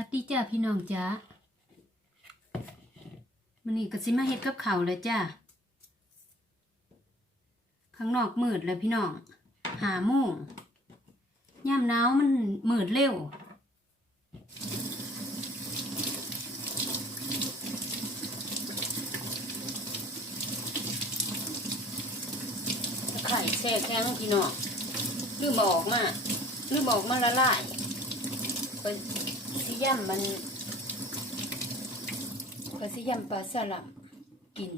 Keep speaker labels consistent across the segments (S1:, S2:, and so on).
S1: วัสดีจ้าพี่น้องจ้ามันนี่ก็สิมาเฮ็ดกับเขาแล้วจ้าข้างนอกมืดแล้วพี่น้องหาโมงย่ามหนาวมันมืดเร็วไข่แช่แข็งพี่น้องลืมบอกมาลืมบอกมาละลายไป ย่ำมันไปสิย่ำปลาสลับกิน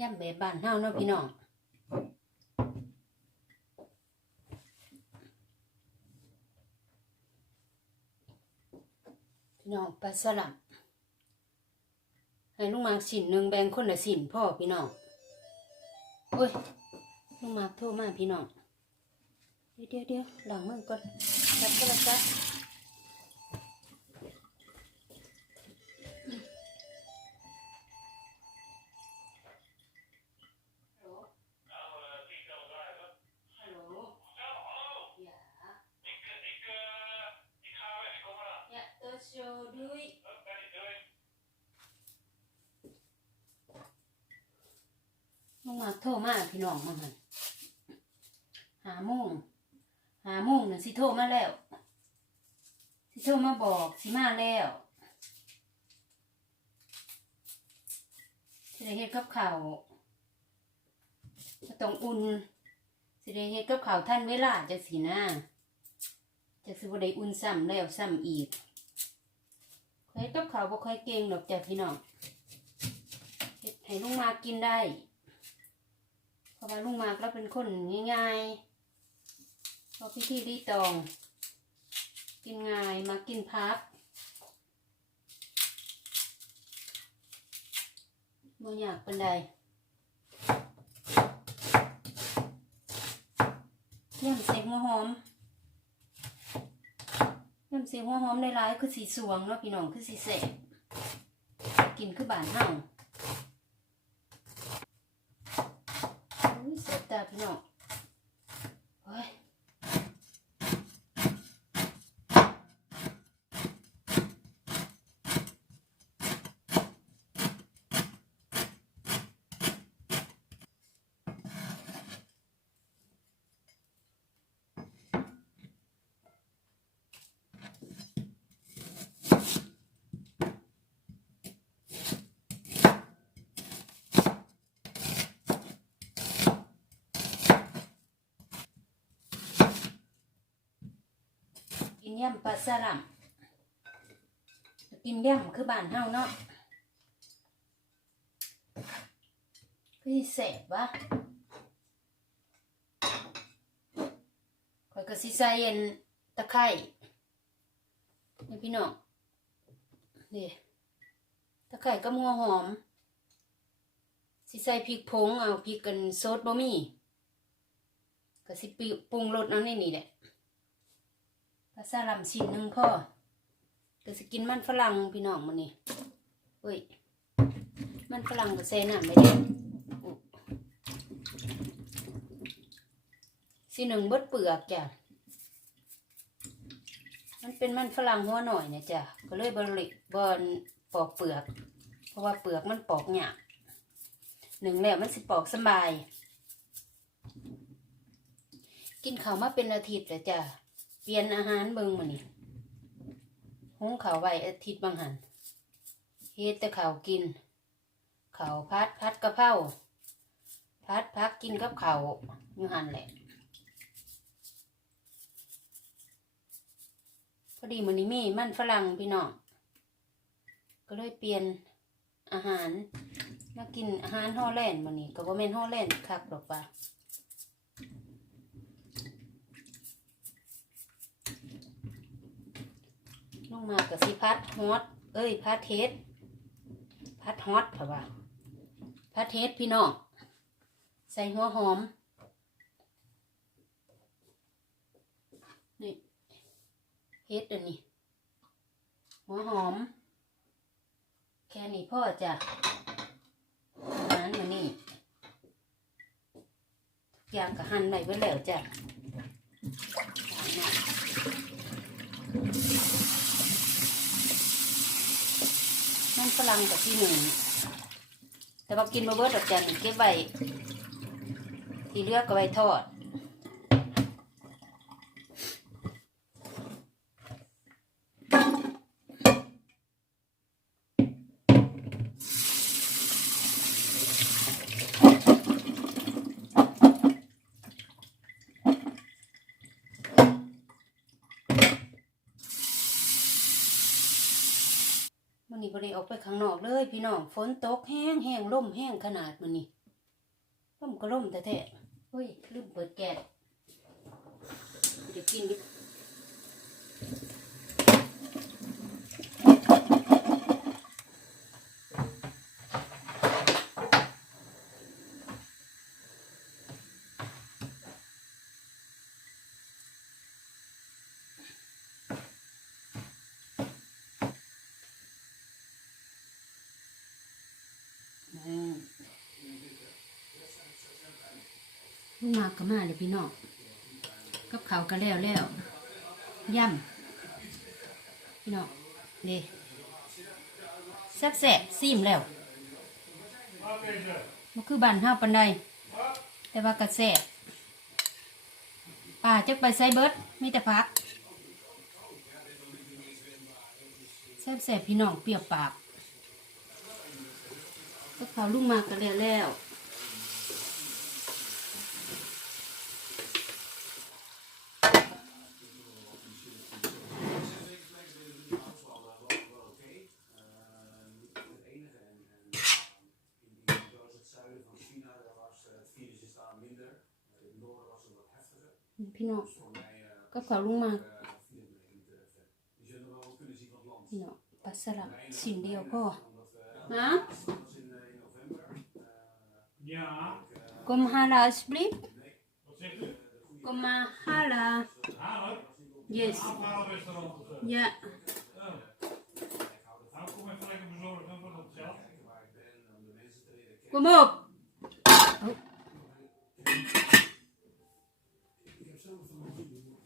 S1: ย่ำแบบบ้านเฮาเนาะพี่น้องพี่น้องปลาสลับให้ลุงมาสินหนึ่งแบ่งคนละสินพ่อพี่น้องโอ้ยลุงมาโทรมาพี่น้อง เดี๋ยวเดี๋ยวหลังมือก่อนจับโทรศัพท์ฮัลโหลฮัลโหลอย่าอย่าตัวโชว์ด้วยลงมาโทรมาพี่น้องมาหันหาโมง หาโมงน่ะสิโทรมาแล้ว สิโทรมาบอกสิมาแล้วสิได้เฮ็ดกับข้าวต้องอุ่นสิได้เฮ็ดกับข้าวท่านเวลาจังสินะจะสิบ่ได้อุ่นซ้ำแล้วซ้ำอีกเคยกับข้าวบ่ค่อยเก่งดอกจ้ะพี่น้องเฮ็ดให้ลุงมากินได้ เพราะว่าลุงมากแล้วเป็นคนง่ายๆ พราะพิธีรีตอง กินง่ายมากินพักบ่อยากเป็นใดย่ำเสียงหัวหอมย่ำเสียงหัวหอมในร้ายคือสีสวงเนาะพี่น้องคือสีแสบกินคือบานเฮาอุ้ยเสียตาพี่น้องเฮ้ย กินย่ำปลาสลัมกินย่ำคือบ้านเฮาเนาะคือแสบวะข่อยก็สิใส่เอ็นตะไคร้นี่พี่น้องนี่ตะไคร้กับหัวหอม สิใส่พริกผงเอาพริกกันซดบ่มีก็สิปรุงรสเอาในนี่แหละ ภาษาลำชิ้นหนึ่งพ่อก็สกินมันฝรั่งพี่น้องมันนี่เอ้ย มันฝรั่งก็ใส่น้ำไปเด้อุ๊สิหนึ่งเบดเปลือกจ้ะ มันเป็นมันฝรั่งหัวหน่อยเนี่ยจ้ะ ก็เลยบริบอนปอกเปลือก เพราะว่าเปลือกมันปอกหยาบหนึ่งแล้วมันสิปอกสบาย กินข้าวมาเป็นอาทิตย์แล้วจ้ะ เปลี่ยนอาหารเบิ่งมานี่หุงข้าวไว้อาทิตย์บางหันเฮ็ดแต่ข้าวกินข้าวพัดพัดกะเพราพัดพักกินกับข้าวอยู่หันแหละพอดีมันนี้มีมันฝรั่งพี่น้องก็เลยเปลี่ยนอาหารมากินอาหารฮอลแลนด์มันนี่ก็บ่แม่นฮอลแลนด์คักหรอกปะ ลงมากับสิพัดฮอตเอ้ยพัดเทสพัดฮอตค่ะว่าพัดเทสพี่น้องใส่หัวหอมนี่เฮ็ดอันนี้หัวหอม แค่นี้พ่อจะอาหารมานี่ทุกอย่างก็หั่นไว้ไว้แล้วจ้ะ
S2: ฝรั่งกับที่หนึ่งแต่ว่ากินมาเบิร์ดดอกจันเก็บไว้ที่เลือกก็ไว้ทอด บริออกไปข้างนอกเลย พี่น้องฝนตกแห้งแห้งล่มแห้งขนาดมันนี่ล่มก็ล่มแต่แท้เฮ้ยลืมเปิดแก๊สเดี๋ยวกินดิอืม ลูกมากก็มาเลยพี่น้องกับเขาวก็แล้วแล้วย่ำพี่น้องนี่แซ่บแซ่บซีมแล้วมันคือบานห้าปันใดแต่ว่ากระแซ่บป่าจักไปไซเบิร์ดมีแต่พักแซ่บแซ่บพี่น้องเปียวปากก็เขาลุงมากันแล้วแล้ว พี่น้องก็เขาลุงมาพี่น้องปัสสลับสิ่งเดียวก็ฮะ
S3: Ja,
S2: Kom halen alsjeblieft.
S3: wat zegt u?
S2: Kom maar halen.
S3: Halen?
S2: Yes.
S3: Afhaalrestaurant of zo?
S2: Ja.
S3: Oh. Nou, kom even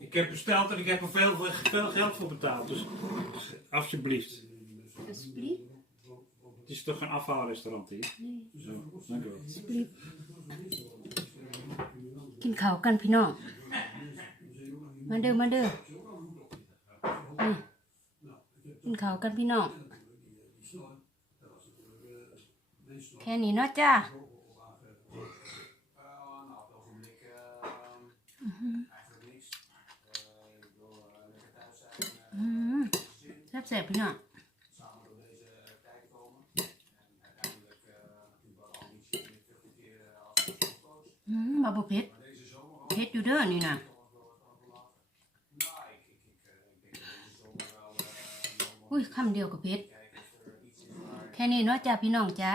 S3: Ik heb besteld en ik heb er veel, veel geld voor betaald, dus alsjeblieft.
S2: Alsjeblieft.
S3: Het is toch een afhaalrestaurant hier? Zo, dank u wel.
S2: Alsjeblieft. กินข้าวกันพี่น้อง มาเด้อมาเด้อนี่กินข้าวกันพี่น้อง แค่นี้เนาะจ้าอืม แซ่บๆพี่น้องอืมบาบเผ็ดเผ็ดอยู่เด้อนี่นะอุ้ยคำเดียวกับเผ็ดแค่นี้เนาะจ้าพี่น้องจ้า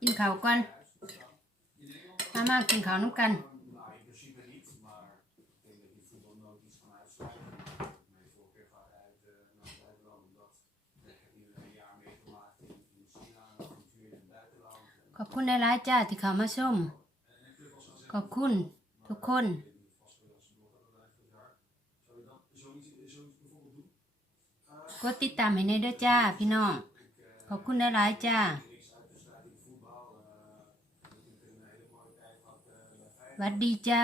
S2: กินข้าวก่อนมามากินข้าวน้ำกัน อบคุณหลายๆจ้าที่เข้ามาชม ขอบคุณทุกคนกดติดตามให้ในด้วยจ้าพี่น้อง ขอบคุณหลายๆจ้าวัดดีจ้า